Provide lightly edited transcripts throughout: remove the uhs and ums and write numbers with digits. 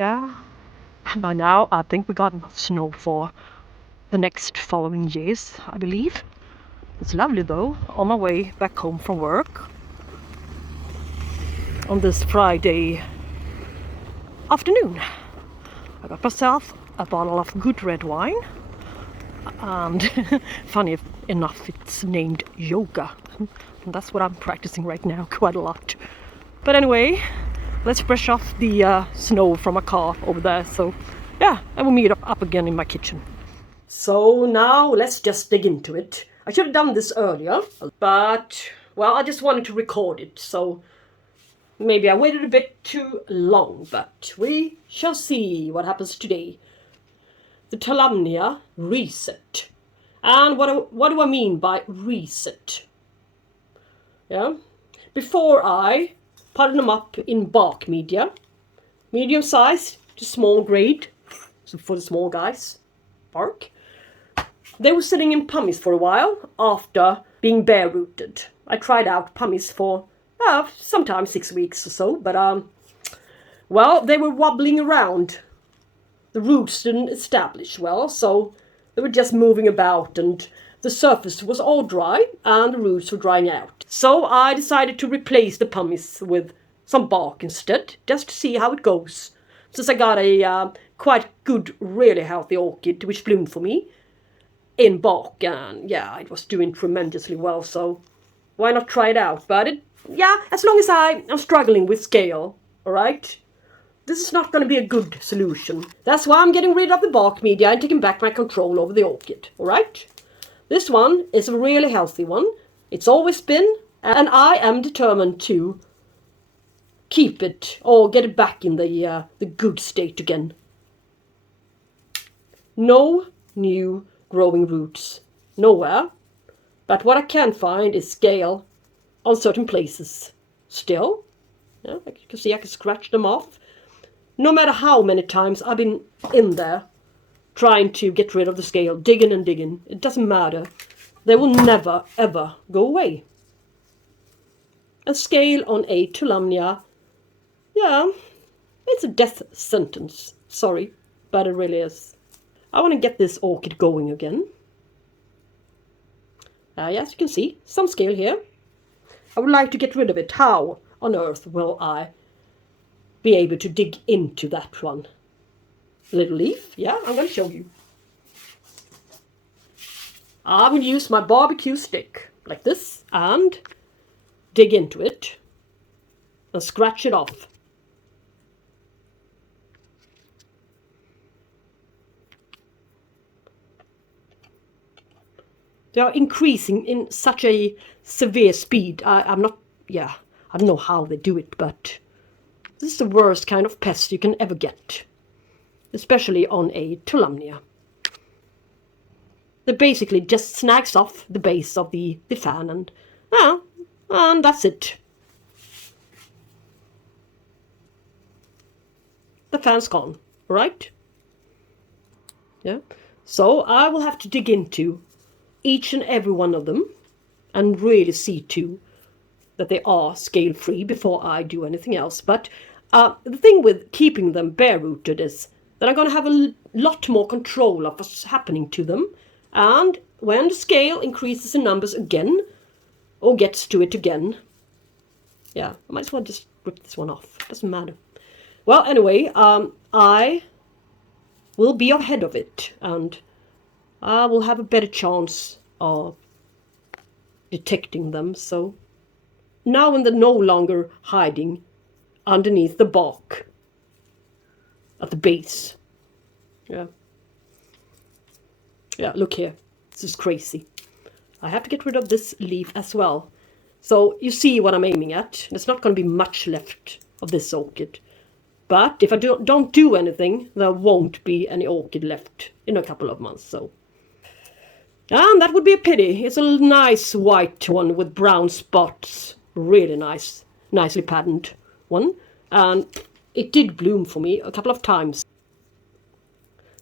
Yeah, by now I think we got enough snow for the next following years, I believe. It's lovely though, on my way back home from work on this Friday afternoon. I got myself a bottle of good red wine, and funny enough it's named yoga, and that's what I'm practicing right now quite a lot. But anyway, let's brush off the snow from my car over there. So yeah, I will meet up again in my kitchen. So now let's just dig into it. I should have done this earlier, but well, I just wanted to record it, so maybe I waited a bit too long, but we shall see what happens today. The Tolumnia reset. And what do I mean by reset? Yeah, before I put them up in bark media, medium size to small grade, so for the small guys, bark. They were sitting in pummies for a while after being bare rooted. I tried out pummies for sometimes 6 weeks or so, but well, they were wobbling around. The roots didn't establish well, so they were just moving about, and the surface was all dry and the roots were drying out. So I decided to replace the pummies with some bark instead, just to see how it goes. Since I got a quite good, really healthy orchid which bloomed for me in bark, and yeah, it was doing tremendously well, so why not try it out? But as long as I'm struggling with scale, alright? This is not going to be a good solution. That's why I'm getting rid of the bark media and taking back my control over the orchid, alright? This one is a really healthy one. It's always been, and I am determined to keep it or get it back in the good state again. No new growing roots, nowhere. But what I can find is scale on certain places. Still, yeah, like you can see I can scratch them off. No matter how many times I've been in there trying to get rid of the scale, digging and digging, it doesn't matter. They will never ever go away. A scale on a Tolumnia, yeah, it's a death sentence. Sorry, but it really is. I want to get this orchid going again. As you can see, some scale here. I would like to get rid of it. How on earth will I be able to dig into that one? Little leaf, yeah, I'm going to show you. I will use my barbecue stick, like this, and dig into it and scratch it off. They are increasing in such a severe speed. I don't know how they do it, but this is the worst kind of pest you can ever get, especially on a Tolumnia. They basically just snags off the base of the fan, and that's it. The fan's gone, right? Yeah. So I will have to dig into each and every one of them and really see to that they are scale free before I do anything else. But the thing with keeping them bare rooted is that I'm going to have a lot more control of what's happening to them, and when the scale increases in numbers again or gets to it again, yeah, I might as well just rip this one off. Doesn't matter. Well, anyway, I will be ahead of it, and I will have a better chance of detecting them. So now when they're no longer hiding underneath the bark at the base. Yeah, look here. This is crazy. I have to get rid of this leaf as well. So you see what I'm aiming at. There's not going to be much left of this orchid. But if I don't do anything, there won't be any orchid left in a couple of months. So, and that would be a pity. It's a nice white one with brown spots. Really nice, nicely patterned one. And it did bloom for me a couple of times.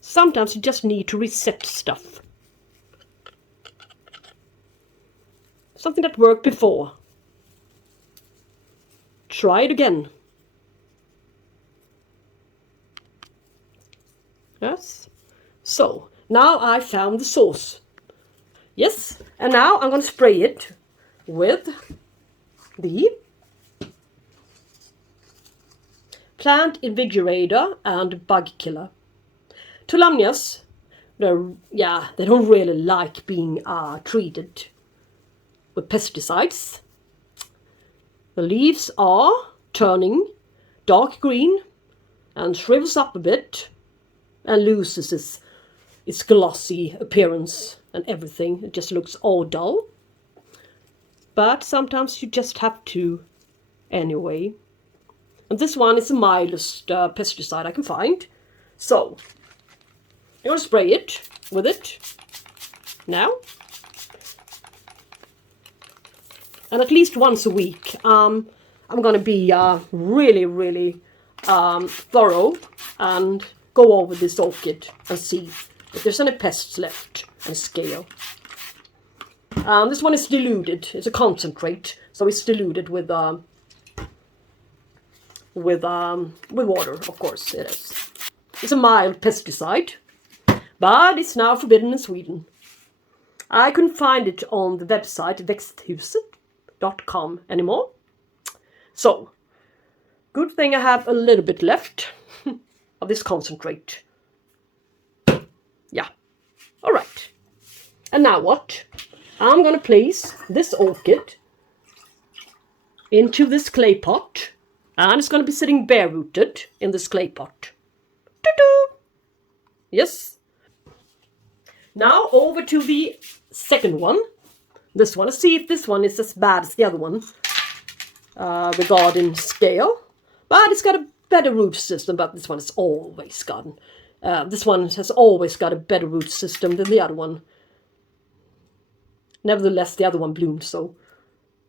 Sometimes you just need to reset stuff. Something that worked before. Try it again. Yes. So now I found the sauce. Yes, and now I'm going to spray it with the plant invigorator and bug killer. Tolumnias, they don't really like being treated with pesticides. The leaves are turning dark green and shrivels up a bit and loses its glossy appearance and everything. It just looks all dull. But sometimes you just have to anyway. And this one is the mildest pesticide I can find. So, I'm going to spray it with it now. And at least once a week. I'm going to be really thorough and go over this orchid and see if there's any pests left and scale. This one is diluted. It's a concentrate, so it's diluted with water, of course it is. It's a mild pesticide, but it's now forbidden in Sweden. I couldn't find it on the website växthuset.com anymore. So, good thing I have a little bit left of this concentrate. Yeah, alright. And now what? I'm gonna place this orchid into this clay pot. And it's going to be sitting bare-rooted in this clay pot. Doo-doo! Yes. Now over to the second one. This one. Let's see if this one is as bad as the other one. Regarding scale. But it's got a better root system. But this one has always gotten. This one has always got a better root system than the other one. Nevertheless, the other one bloomed. So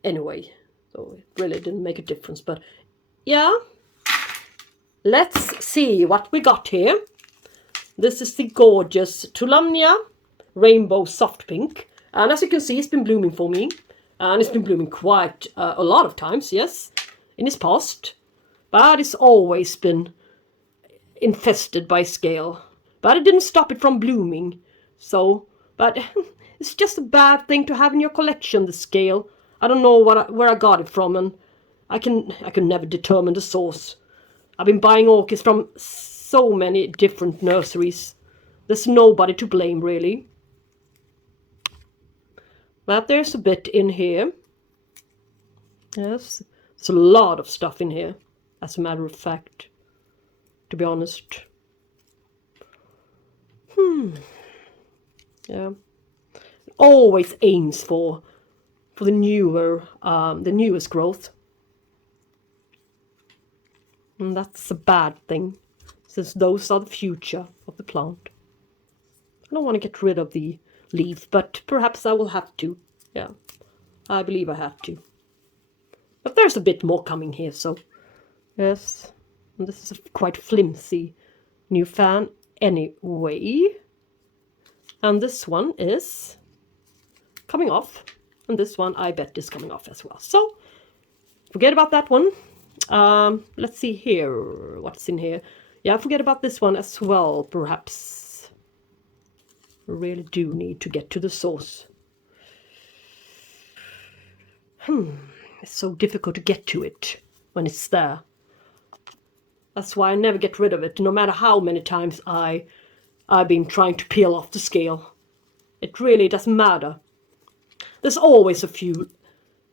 anyway. So it really didn't make a difference. But yeah, let's see what we got here. This is the gorgeous Tolumnia Rainbow Soft Pink. And as you can see, it's been blooming for me. And it's been blooming quite a lot of times, yes, in its past. But it's always been infested by scale. But it didn't stop it from blooming. So, but it's just a bad thing to have in your collection, the scale. I don't know where I got it from, and I can never determine the source. I've been buying orchids from so many different nurseries. There's nobody to blame, really. But there's a bit in here. Yes, there's a lot of stuff in here, as a matter of fact, to be honest. Yeah. It always aims for the newest growth. And that's a bad thing, since those are the future of the plant. I don't want to get rid of the leaf, but perhaps I will have to. Yeah, I believe I have to. But there's a bit more coming here, so yes. And this is a quite flimsy new fan anyway. And this one is coming off. And this one, I bet, is coming off as well. So, forget about that one. Let's see here. What's in here? Yeah, forget about this one as well, perhaps. I really do need to get to the source. It's so difficult to get to it when it's there. That's why I never get rid of it, no matter how many times I've been trying to peel off the scale. It really doesn't matter. There's always a few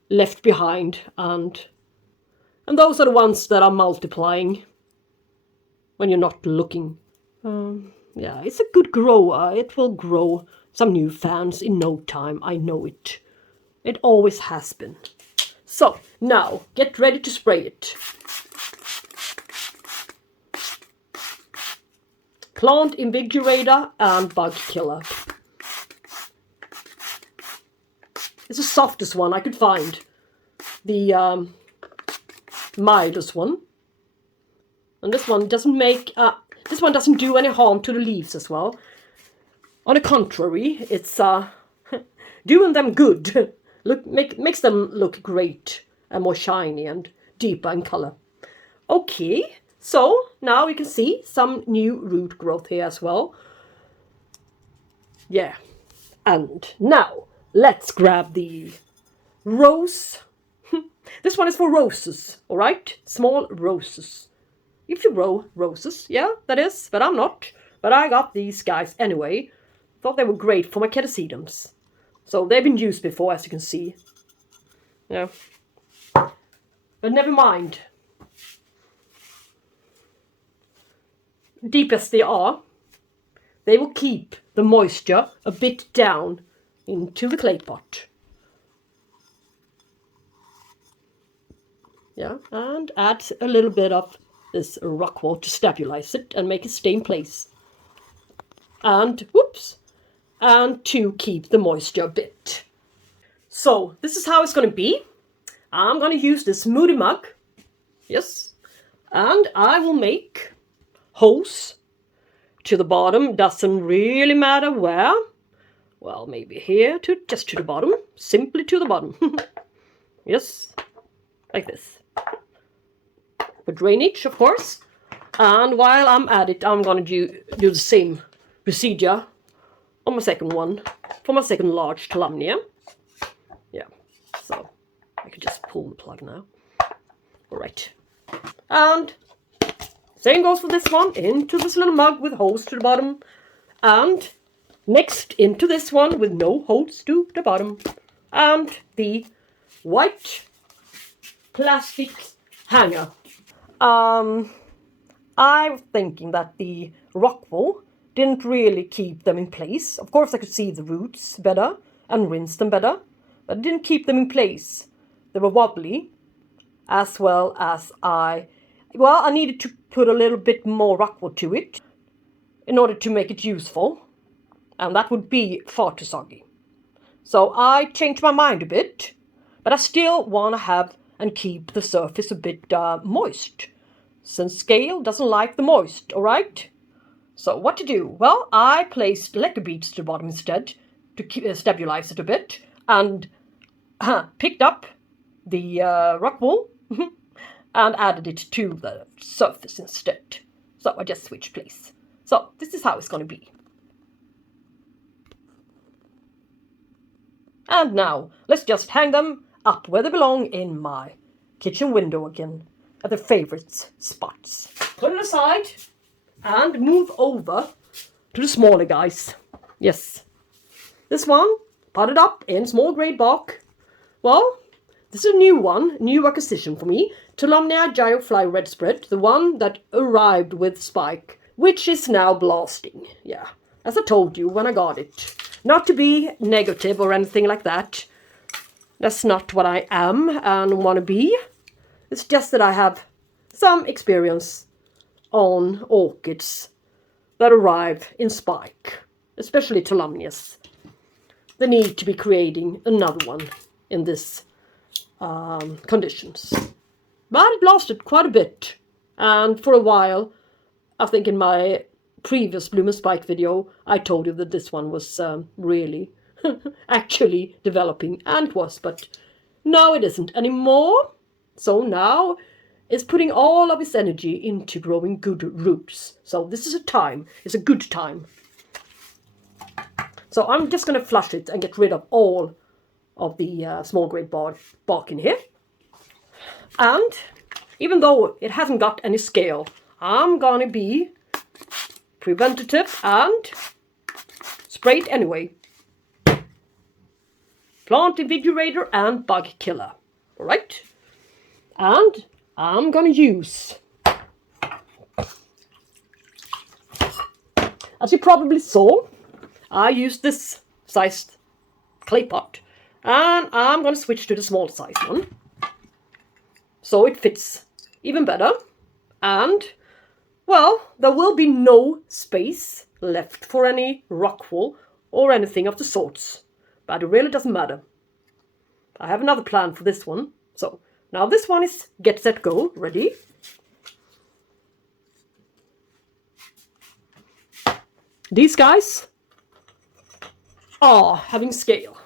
left behind, and those are the ones that are multiplying when you're not looking. Yeah, it's a good grower. It will grow some new fans in no time. I know it. It always has been. So, now, get ready to spray it. Plant Invigorator and Bug Killer. It's the softest one I could find. The mildest one. And this one doesn't make... this one doesn't do any harm to the leaves as well. On the contrary, it's doing them good. Makes them look great and more shiny and deeper in color. Okay, so now you can see some new root growth here as well. Yeah. And now let's grab the rose. This one is for roses, all right? Small roses. If you grow roses, yeah, that is, but I'm not. But I got these guys anyway. Thought they were great for my catasedums. So they've been used before, as you can see. Yeah. But never mind. Deep as they are, they will keep the moisture a bit down into the clay pot. Yeah, and add a little bit of this rock wool to stabilize it and make it stay in place. And, whoops, and to keep the moisture a bit. So, this is how it's going to be. I'm going to use this moody mug. Yes. And I will make holes to the bottom. Doesn't really matter where. Well, maybe here, just to the bottom. Simply to the bottom. Yes. Like this. For drainage, of course. And while I'm at it, I'm going to do the same procedure on my second one. For my second large Tolumnia. Yeah. So, I could just pull the plug now. Alright. And same goes for this one. Into this little mug with holes to the bottom. And next into this one with no holes to the bottom. And the white plastic hanger. I was thinking that the rock wool didn't really keep them in place. Of course I could see the roots better and rinse them better, but it didn't keep them in place. They were wobbly, as well as I needed to put a little bit more rock wool to it in order to make it useful, and that would be far too soggy. So I changed my mind a bit, but I still want to have and keep the surface a bit moist, since scale doesn't like the moist, alright? So what to do? Well, I placed Lucke beads to the bottom instead, to stabilize it a bit, and picked up the rock wool, and added it to the surface instead. So I just switched place. So this is how it's going to be. And now, let's just hang them up where they belong in my kitchen window again, at their favorite spots. Put it aside and move over to the smaller guys. Yes. This one, potted up in small grade bark. Well, this is a new one, new acquisition for me. Tolumnia Gyrofly Red Spread, the one that arrived with spike, which is now blasting. Yeah, as I told you when I got it. Not to be negative or anything like that. That's not what I am and want to be. It's just that I have some experience on orchids that arrive in spike, especially Tolumnias. They need to be creating another one in this conditions. But it lasted quite a bit, and for a while, I think in my previous Bloom and Spike video, I told you that this one was really actually developing, and it was, but now it isn't anymore. So now it's putting all of its energy into growing good roots. So this is a time, it's a good time. So I'm just going to flush it and get rid of all of the small grade bark in here. And even though it hasn't got any scale, I'm going to be preventative and spray it anyway. Plant invigorator and bug killer. Alright? And I'm going to use, as you probably saw, I used this sized clay pot. And I'm going to switch to the small size one. So it fits even better. And, well, there will be no space left for any rock wool or anything of the sorts. But it really doesn't matter. I have another plan for this one. So, now this one is get, set, go. Ready? These guys are having scale.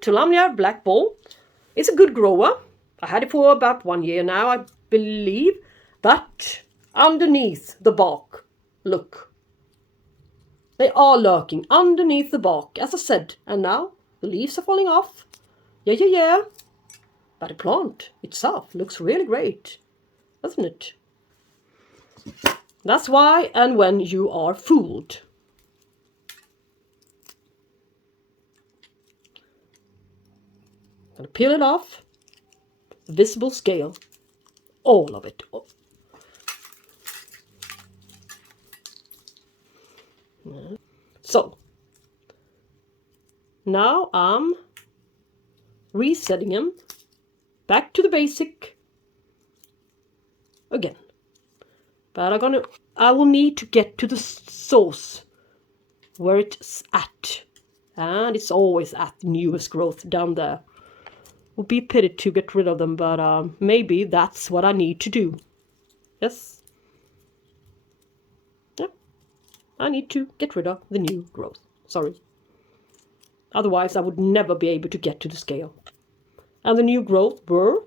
Tolumnia Black Ball is a good grower. I had it for about 1 year now, I believe. But underneath the bark. Look. They are lurking underneath the bark, as I said. And now the leaves are falling off. Yeah. But the plant itself looks really great, doesn't it? That's why and when you are fooled. I'm gonna peel it off. The visible scale. All of it. So, now I'm resetting him back to the basic again. But I will need to get to the source where it's at. And it's always at the newest growth down there. Would be a pity to get rid of them, but maybe that's what I need to do. Yes. Yeah. I need to get rid of the new growth. Sorry. Otherwise I would never be able to get to the scale. And the new growth were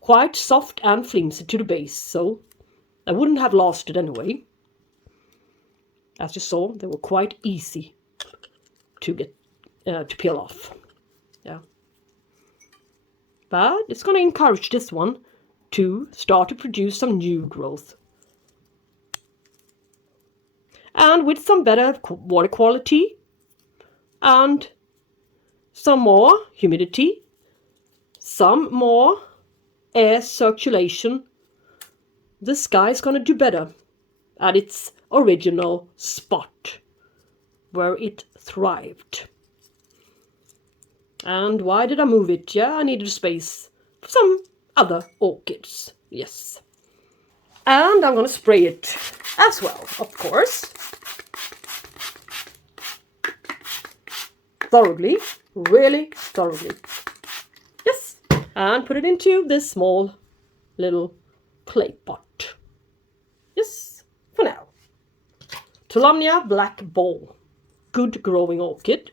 quite soft and flimsy to the base, so I wouldn't have lasted anyway. As you saw, they were quite easy to get to peel off. Yeah. But it's going to encourage this one to start to produce some new growth. And with some better water quality and some more humidity, some more air circulation, this guy is going to do better at its original spot where it thrived. And why did I move it? Yeah, I needed space for some other orchids. Yes. And I'm going to spray it as well, of course. Thoroughly. Really thoroughly. Yes. And put it into this small little clay pot. Yes. For now. Tolumnia Black Ball. Good growing orchid.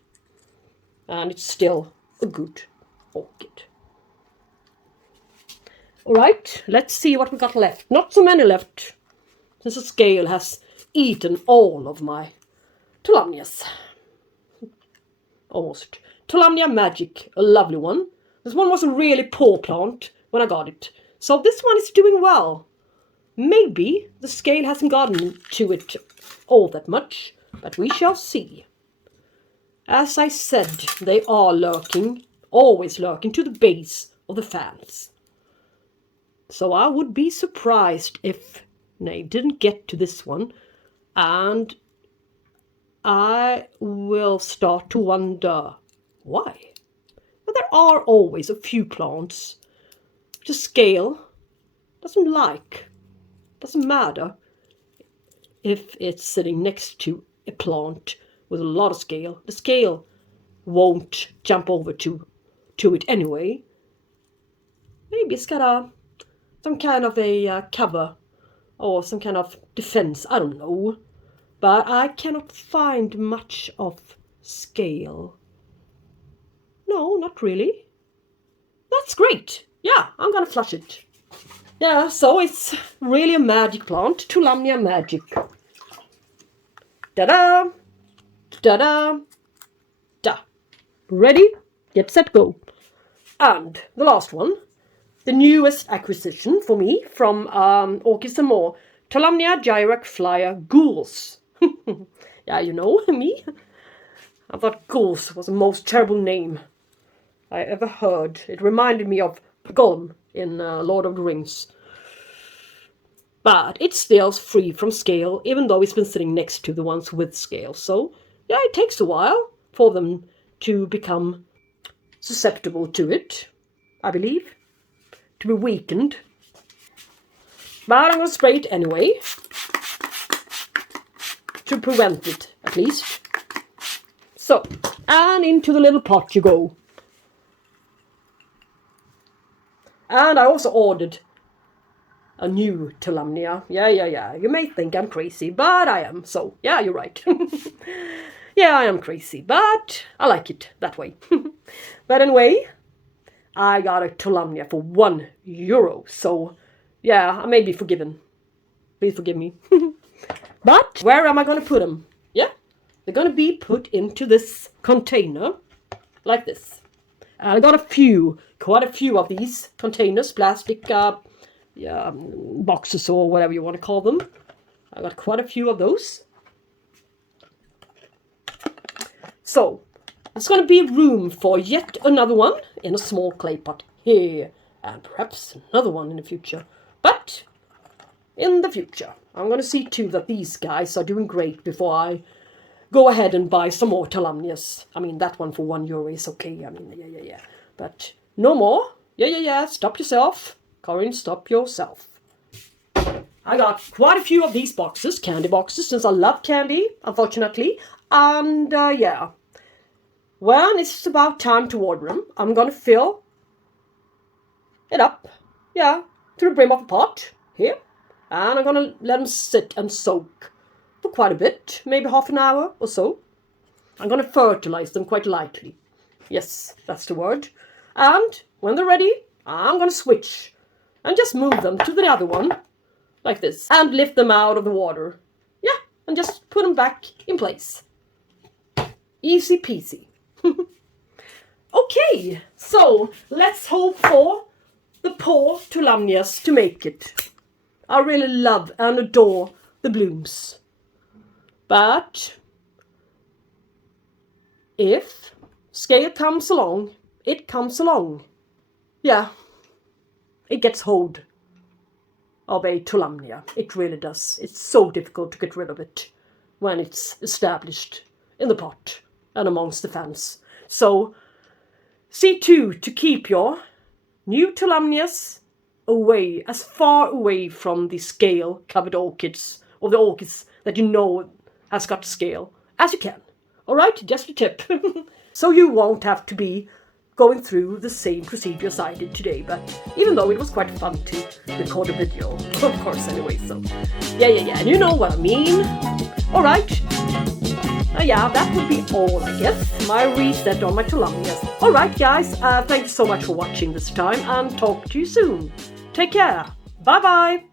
And it's still a good orchid. Alright, let's see what we got left. Not so many left, since the scale has eaten all of my Tolumnias. Almost. Tolumnia Magic, a lovely one. This one was a really poor plant when I got it. So this one is doing well. Maybe the scale hasn't gotten to it all that much, but we shall see. As I said, they are lurking, always lurking, to the base of the fans. So I would be surprised if they didn't get to this one. And I will start to wonder why. But there are always a few plants the scale doesn't like. Doesn't matter if it's sitting next to a plant with a lot of scale. The scale won't jump over to it anyway. Maybe it's got some kind of a cover or some kind of defense. I don't know. But I cannot find much of scale. No, not really. That's great. Yeah, I'm gonna flush it. Yeah, so it's really a magic plant. Tolumnia Magic. Ta-da! Ta-da! Da! Ready? Get set, go. And the last one, the newest acquisition for me from Orchids and More, Tolumnia Gyrac Flyer Ghouls. Yeah, you know me. I thought Ghouls was the most terrible name I ever heard. It reminded me of Gollum in Lord of the Rings. But it's still free from scale, even though it's been sitting next to the ones with scale. So, yeah, it takes a while for them to become susceptible to it, I believe. To be weakened. But I'm going to spray it anyway. To prevent it, at least. So, and into the little pot you go. And I also ordered a new Tolumnia. Yeah. You may think I'm crazy, but I am. So, yeah, you're right. Yeah, I am crazy, but I like it that way. But anyway, I got a Tolumnia for €1. So, yeah, I may be forgiven. Please forgive me. But where am I going to put them? Yeah, they're going to be put into this container like this. And I got quite a few of these containers, plastic boxes or whatever you want to call them. I got quite a few of those. So there's going to be room for yet another one in a small clay pot here, and perhaps another one in the future. But in the future, I'm going to see too that these guys are doing great before I go ahead and buy some more Tolumnias. I mean, that one for €1 is okay. I mean, yeah. But no more. Yeah. Stop yourself. Corinne, stop yourself. I got quite a few of these boxes, candy boxes, since I love candy, unfortunately. And yeah, when it's about time to order them, I'm going to fill it up, yeah, to the brim of the pot here. And I'm going to let them sit and soak for quite a bit, maybe half an hour or so. I'm going to fertilize them quite lightly. Yes, that's the word. And when they're ready, I'm going to switch and just move them to the other one, like this, and lift them out of the water. Yeah, and just put them back in place. Easy peasy. Okay, so let's hope for the poor Tolumnias to make it. I really love and adore the blooms. But if scale comes along, it comes along. Yeah, it gets hold of a Tolumnia. It really does. It's so difficult to get rid of it when it's established in the pot and amongst the fans. So see to keep your new Tolumnias away, as far away from the scale covered orchids, or the orchids that you know has got scale, as you can. Alright, just a tip. So you won't have to be going through the same procedure as I did today, but even though it was quite fun to record a video, of course, anyway, so yeah, and you know what I mean. Alright, yeah, that would be all, I guess, my reset on my Tolumnias. Alright guys, thank you so much for watching this time, and talk to you soon. Take care, bye bye.